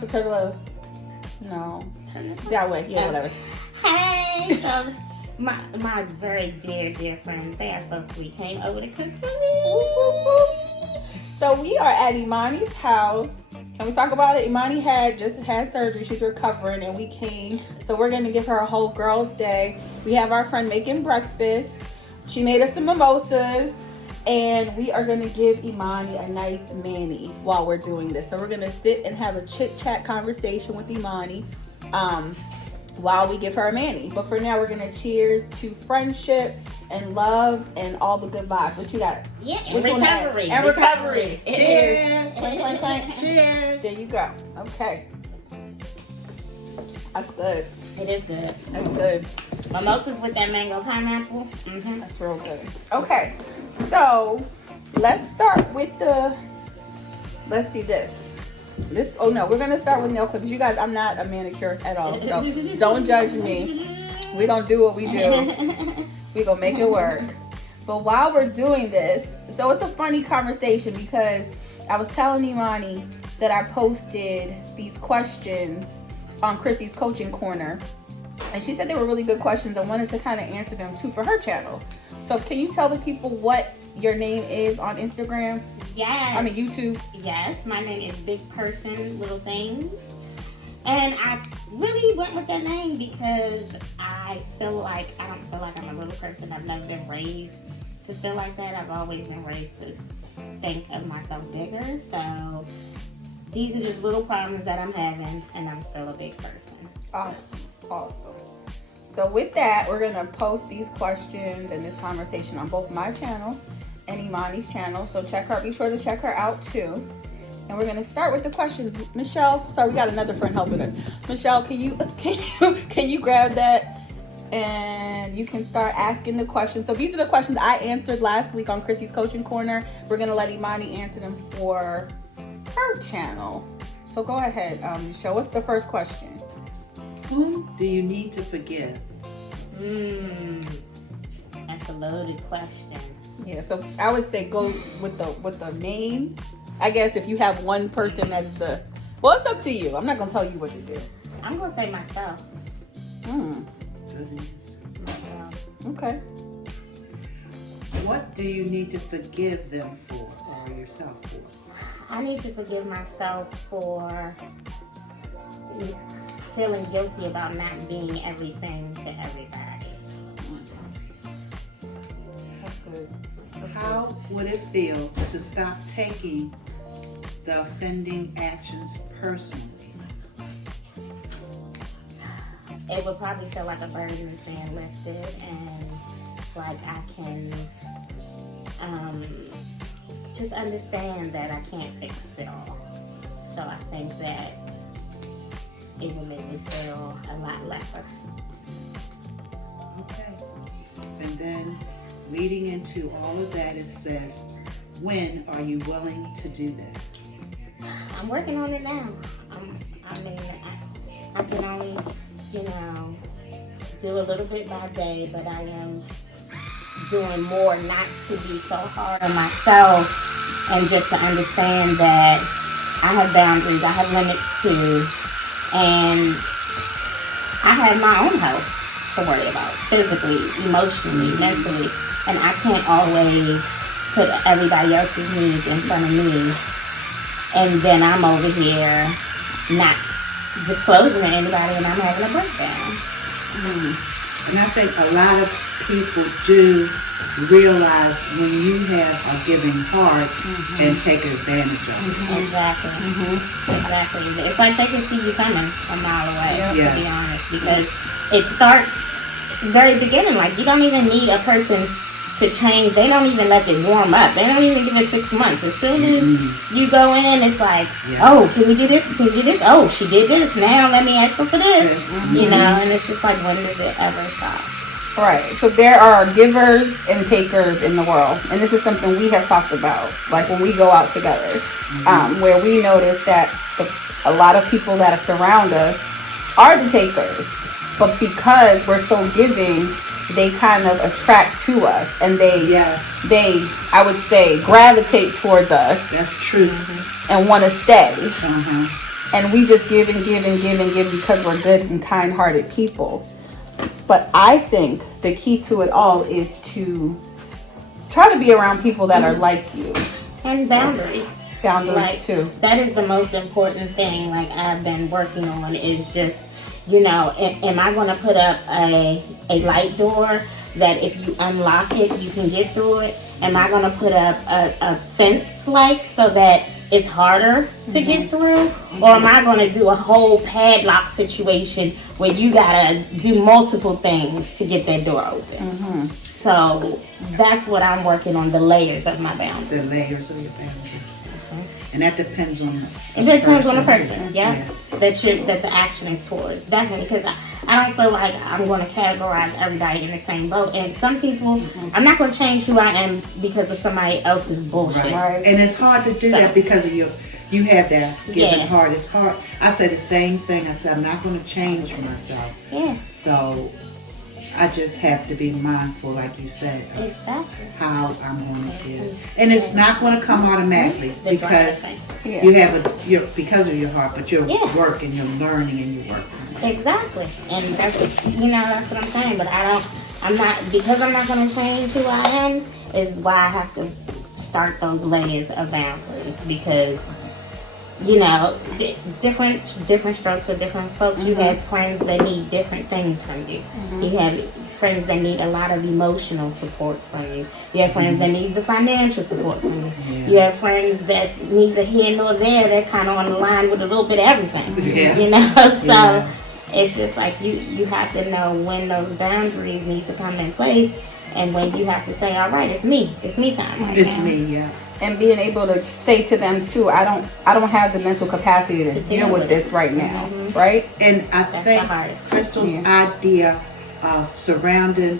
So turn low. No. That way. Yeah, whatever. Hey, so my very dear friends, they are so sweet, came over to cook for me. So we are at Imani's house. Can we talk about it? Imani just had surgery. She's recovering, and we came. So we're gonna give her a whole girls' day. We have our friend making breakfast. She made us some mimosas, and we are gonna give Imani a nice mani while we're doing this. So we're gonna sit and have a chit chat conversation with Imani, while we give her a mani. But for now, we're gonna cheers to friendship and love and all the good vibes. What you got? Yeah, and Which one had? recovery. And recovery. Cheers. Clank, clank, clank. Cheers. There you go. Okay. That's good. It is good. That's good. Mimosas with that mango pineapple. Mm-hmm. That's real good. Okay. So let's start with let's see this. Oh no, we're gonna start with nail clippers. You guys, I'm not a manicurist at all, so don't judge me. We gonna do what we do. We gonna make it work. But while we're doing this, so it's a funny conversation because I was telling Imani that I posted these questions on Chrissy's Coaching Corner, and she said they were really good questions. I wanted to kind of answer them too for her channel. So can you tell the people what your name is on Instagram? Yes. I mean YouTube. Yes, my name is Big Person Little Things. And I really went with that name because I don't feel like I'm a little person. I've never been raised to feel like that. I've always been raised to think of myself bigger. So these are just little problems that I'm having, and I'm still a big person. Awesome. So with that, we're gonna post these questions and this conversation on both my channel and Imani's channel. So be sure to check her out too. And we're gonna start with the questions. Michelle, sorry, we got another friend helping us. Michelle, can you grab that and you can start asking the questions. So these are the questions I answered last week on Chrissy's Coaching Corner. We're gonna let Imani answer them for her channel. So go ahead, Michelle. What's the first question? Who do you need to forgive? That's a loaded question. Yeah, so I would say go with the main. I guess if you have one person that's well, it's up to you. I'm not gonna tell you what to do. I'm gonna say myself. Myself. Okay. What do you need to forgive them for, or yourself for? I need to forgive myself for feeling guilty about not being everything to everybody. That's good. How would it feel to stop taking the offending actions personally? It would probably feel like a burden is being lifted, and like I can just understand that I can't fix it all. So I think that it will make me feel a lot lesser. Okay. And then leading into all of that, it says, when are you willing to do that? I'm working on it now. I can only, do a little bit by day, but I am doing more not to be so hard on myself and just to understand that I have boundaries, I have limits too, and I have my own health to worry about, physically, emotionally, mentally, and I can't always put everybody else's needs in front of me, and then I'm over here not disclosing to anybody and I'm having a breakdown. And I think a lot of people do realize when you have a giving heart and take advantage of it. Exactly. Exactly. It's like they can see you coming a mile away, Yes. to be honest, because it starts very beginning. Like, you don't even need a person to change. They don't even let it warm up. They don't even give it 6 months. As soon as you go in, it's like, oh, can we do this? Can we do this? Oh, she did this. Now let me ask her for this. And it's just like, when does it ever stop? Right. So there are givers and takers in the world, and this is something we have talked about. Like when we go out together, where we notice that a lot of people that surround us are the takers, but because we're so giving, they kind of attract to us, and they I would say gravitate towards us. That's true. And want to stay. and we just give and give and give and give because we're good and kind-hearted people. But I think the key to it all is to try to be around people that are like you. And boundaries. Boundaries Like, too. that is the most important thing, like, I've been working on, is just, you know, am I going to put up a light door that if you unlock it, you can get through it? Am I going to put up a fence, like, so that it's harder to get through? Or am I going to do a whole padlock situation where you got to do multiple things to get that door open? So that's what I'm working on, the layers of my boundaries. The layers of your boundaries. And that depends on It depends on the person, yeah. That the action is towards. Definitely, because I don't feel like I'm going to categorize everybody in the same boat. And some people, I'm not going to change who I am because of somebody else's bullshit. Right. And it's hard to do that because of you have that giving heart. It's hard. I say the same thing. I said, I'm not going to change myself. Yeah. So I just have to be mindful, like you said, of Exactly. how I'm going to give. And it's not going to come automatically The because drive you have because of your heart, but you're Yeah. working, you're learning, and you're working. Exactly. And that's, that's what I'm saying. But I'm not, because I'm not going to change who I am, is why I have to start those layers of boundaries. Because, different strokes for different folks. You have friends that need different things from you. You have friends that need a lot of emotional support from you. You have friends that need the financial support from you. Yeah. You have friends that need the here nor there. They're kind of on the line with a little bit of everything. Yeah. So Yeah. it's just like you have to know when those boundaries need to come in place, and when you have to say, all right, it's me time. Right It's now. me, yeah. And being able to say to them too, I don't have the mental capacity to deal with this right now, right? And I That's the think hardest. Crystal's idea of surrounding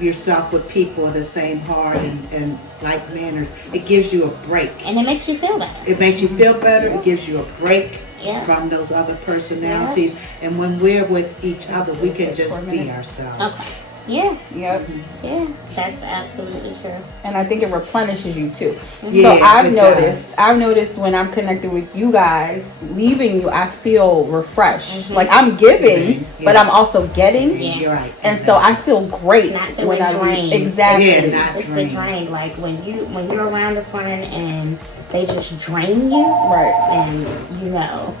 yourself with people of the same heart and like manners, it gives you a break. And it makes you feel better. It makes you feel better. It gives you a break Yeah. from those other personalities. And when we're with each other, we can just be ourselves. Okay. Yeah. Yep. Yeah. That's absolutely true. And I think it replenishes you too. Yeah, So I've it noticed. does. I've noticed when I'm connected with you guys, leaving you, I feel refreshed. Like I'm giving, Yeah. but I'm also getting, Yeah. You're right. and so I feel great Not feeling when I drained. leave. Exactly. Yeah, not It's drained. the drain. Like when you're around a friend and they just drain you, Right. and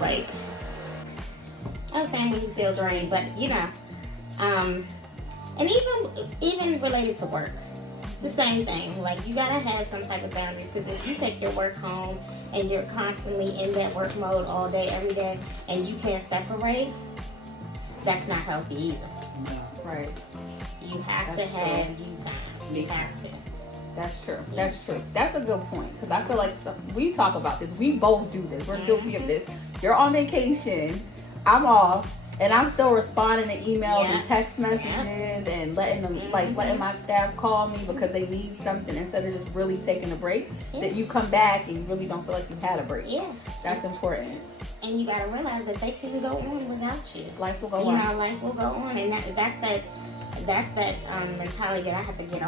like, I was saying when you feel drained, but and even related to work, it's the same thing. Like you gotta have some type of boundaries, because if you take your work home and you're constantly in that work mode all day, every day, and you can't separate, that's not healthy either. No. Right. You have That's to have you time. You have to. That's true. That's true. That's a good point, because I feel like we talk about this. We both do this. We're guilty of this. You're on vacation. I'm off. And I'm still responding to emails and text messages and letting them letting my staff call me because they need something, instead of just really taking a break. That you come back and you really don't feel like you had a break. Yeah. That's important. And you gotta realize that they can go on without you. Life will go You on. know, life will go on, and that's that mentality that I have to get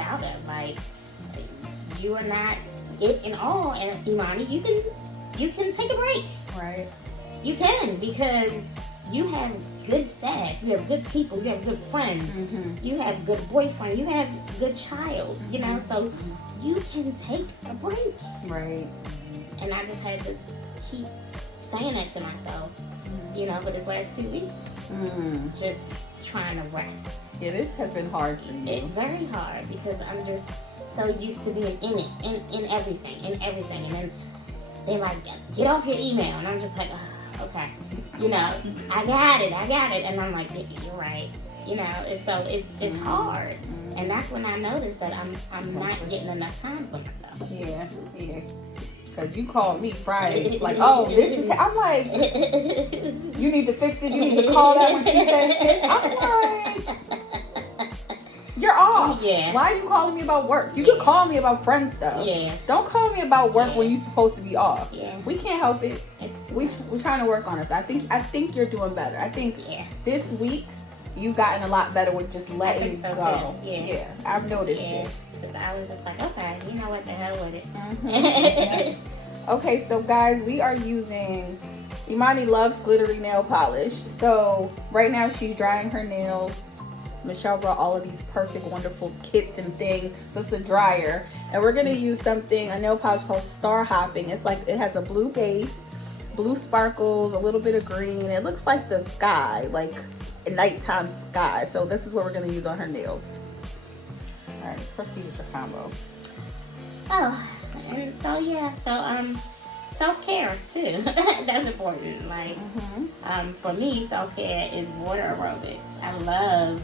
out of. Like, you are not it and all, and Imani, you can take a break. Right. You can, because you have good staff, you have good people, you have good friends, you have good boyfriend, you have good child, so you can take a break. Right. And I just had to keep saying that to myself, for this last 2 weeks. Just trying to rest. Yeah, this has been hard for you. It's very hard because I'm just so used to being in it, in everything. And then they're like, get off your email. And I'm just like, okay. I got it. And I'm like, you're right. It's hard. And that's when I noticed that I'm not getting enough time for myself. Yeah. Because you called me Friday, like, oh, this is, I'm like, you need to fix it, you need to call that when she said this. I'm like, you're off. Yeah. Why are you calling me about work? You can call me about friend stuff. Yeah. Don't call me about work when you're supposed to be off. Yeah. We can't help it. We're trying to work on it. I think you're doing better. I think this week you've gotten a lot better with just letting so go. too. Yeah. I've noticed Yeah. it. Because I was just like, okay, you know what, the hell with it. Okay, so guys, we are using Imani loves glittery nail polish. So right now she's drying her nails. Michelle brought all of these perfect, wonderful kits and things. So it's a dryer. And we're gonna use a nail polish called Star Hopping. It's like, it has a blue base, blue sparkles, a little bit of green. It looks like the sky, like a nighttime sky. So this is what we're gonna use on her nails. All right, proceed with the combo. Oh, and so yeah, so self-care too. That's important. Like, for me, self-care is water aerobics. I love,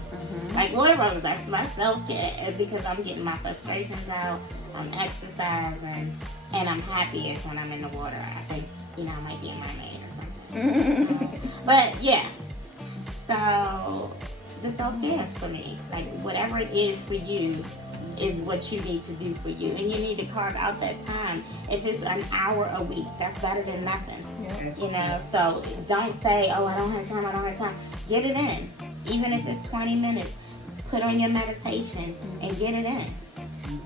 like, water aerobics. That's my self-care because I'm getting my frustrations out. I'm exercising, and I'm happiest when I'm in the water. I think, I might be a mermaid or something. But yeah, so the self-care for me, like, whatever it is for you, is what you need to do for you, and you need to carve out that time. If it's an hour a week, that's better than nothing. So don't say, oh, I don't have time. Get it in. Even if it's 20 minutes, put on your meditation and get it in.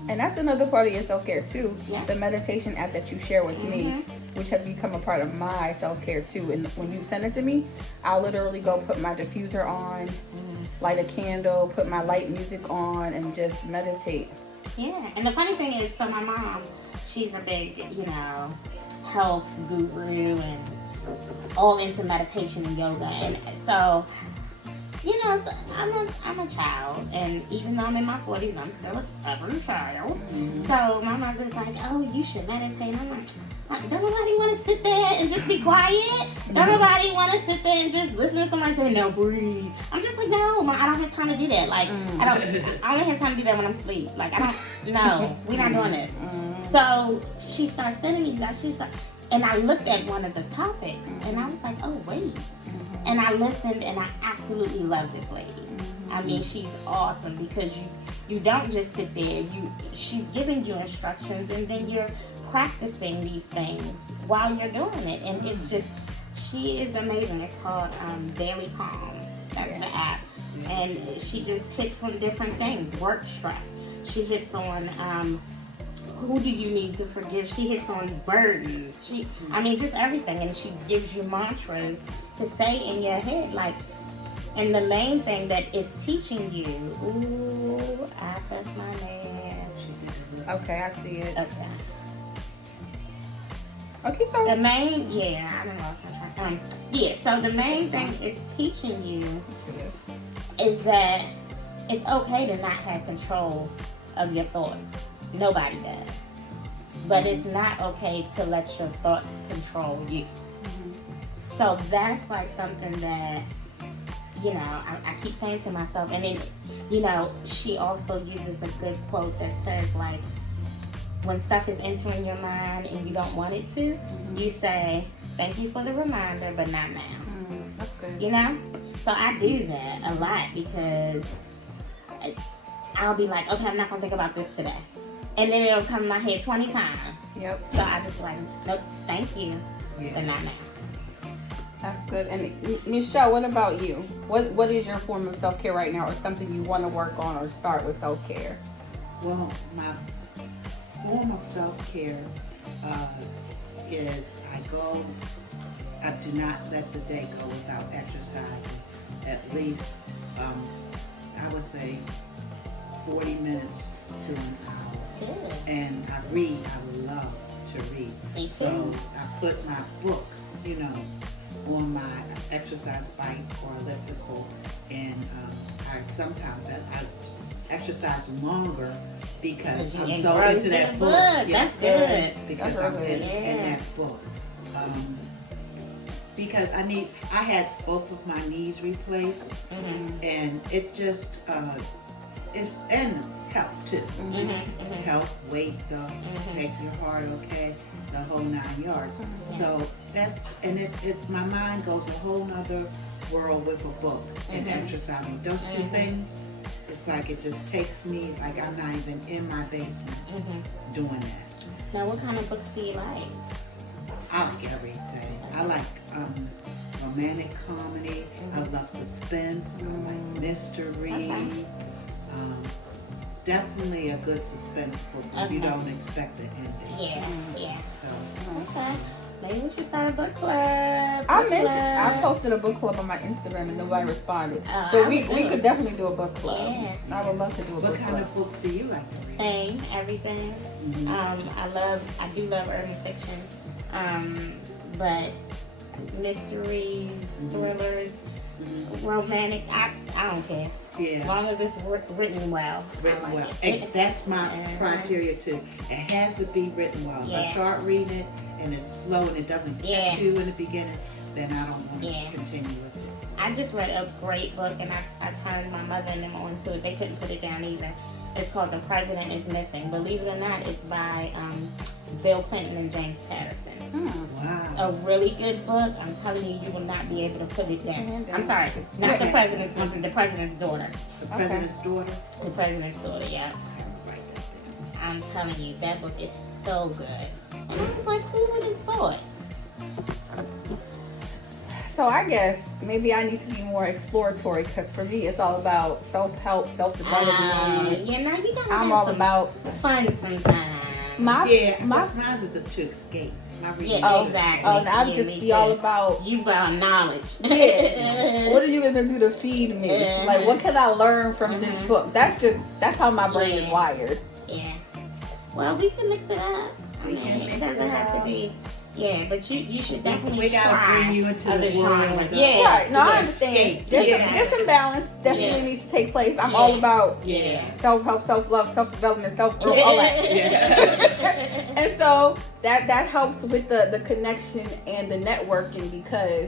And that's another part of your self-care too. Yeah. The meditation app that you share with me, which has become a part of my self-care too. And when you send it to me, I'll literally go put my diffuser on, light a candle, put my light music on, and just meditate. Yeah, and the funny thing is, so my mom, she's a big, health guru and all into meditation and yoga. And so, so I'm a child, and even though I'm in my 40s, I'm still a stubborn child. So my mother's like, oh, you should meditate. And I'm like, don't nobody want to sit there and just be quiet? Don't nobody want to sit there and just listen to somebody say, no, breathe? I'm just like, no, Ma, I don't have time to do that. Like, I only have time to do that when I'm asleep. Like, we're not doing this. So she started sending me that. And I looked at one of the topics, and I was like, oh, wait. And I listened, and I absolutely love this lady. I mean, she's awesome because you don't just sit there. She's giving you instructions, and then you're practicing these things while you're doing it. And it's just, she is amazing. It's called Daily Calm. That's the app. And she just hits on different things. Work stress. She hits on who do you need to forgive? She hits on burdens. Just everything. And she gives you mantras to say in your head, like, and the main thing that is teaching you, ooh, I touched my nail. Okay, I see it. Okay. Okay, so the main, I don't know. So the main thing is teaching you is that it's okay to not have control of your thoughts. Nobody does. But it's not okay to let your thoughts control you. So that's like something that, I keep saying to myself. And then, she also uses a good quote that says, like, when stuff is entering your mind and you don't want it to, you say, thank you for the reminder, but not now. That's good. So I do that a lot because I'll be like, okay, I'm not going to think about this today. And then it'll come in my head 20 times. Yep. So I just like, nope, thank you, but not now. That's good. And Michelle, what about you? What is your form of self-care right now, or something you want to work on or start with self-care? Well, my form of self-care is I do not let the day go without exercising at least, I would say 40 minutes to an hour. Good. And I read. I love to read. Me too. So I put my book, on my exercise bike or elliptical, and I exercise longer because I'm so into that book. That's good. Because That's I'm good. in that book. Because I had both of my knees replaced, and it just it's and health too. Health, weight, make your heart okay, the whole 9 yards. So that's, and my mind goes a whole nother world with a book and exercising. Those two things, it's like it just takes me, like I'm not even in my basement doing that. Now, what kind of books do you like? I like everything. I like romantic comedy. I love suspense. I like mystery. Definitely a good suspense book. You don't expect the ending. Yeah. So. Okay. Maybe we should start a book club. I posted a book club on my Instagram and nobody responded. Oh, So I we would do could it. definitely do a book club. Yeah. I would love to do a What book kind club. of books do you like to read? Same, everything. I do love urban fiction. But mysteries, thrillers, romantic, I don't care. As Yeah, long as it's written well. I written like well. it. That's my criteria too. It has to be written well. If I Yeah. start reading it and it's slow and it doesn't Yeah. catch you in the beginning, then I don't want to Yeah. continue with it. I just read a great book and I turned my mother and them onto it. They couldn't put it down either. It's called The President is Missing. Believe it or not, it's by Bill Clinton and James Patterson. Wow. A really good book. I'm telling you, you will not be able to put it your hand down. down. I'm sorry, not Okay. the president's missing, the president's daughter. The President's Daughter. The president's daughter, yeah. Right, that's it. I'm telling you, that book is so good. And I was like, who would have thought? So I guess maybe I need to be more exploratory because for me it's all about self-help, self-development. Yeah, now you gotta I'm have all some about fun sometimes. Yeah, my mine's is to escape. My reading Yeah, is exactly. oh, I'll Yeah, just me be all too. about You about knowledge. yeah. What are you gonna do to feed me? Like, what can I learn from this book? That's how my brain is Yeah. wired. Yeah. Well, we can mix it up. I We mean, can it mix doesn't it have to up. be. Yeah, but you should definitely We gotta try bring you into other the world. genres. Yeah. Right? No, I yeah. understand. Escape. There's Yeah. there's some balance definitely Yeah. needs to take place. I'm Yeah. all about Yeah. self-help, self-love, self-development, self-growth, all that. Yeah. And so that helps with the connection and the networking because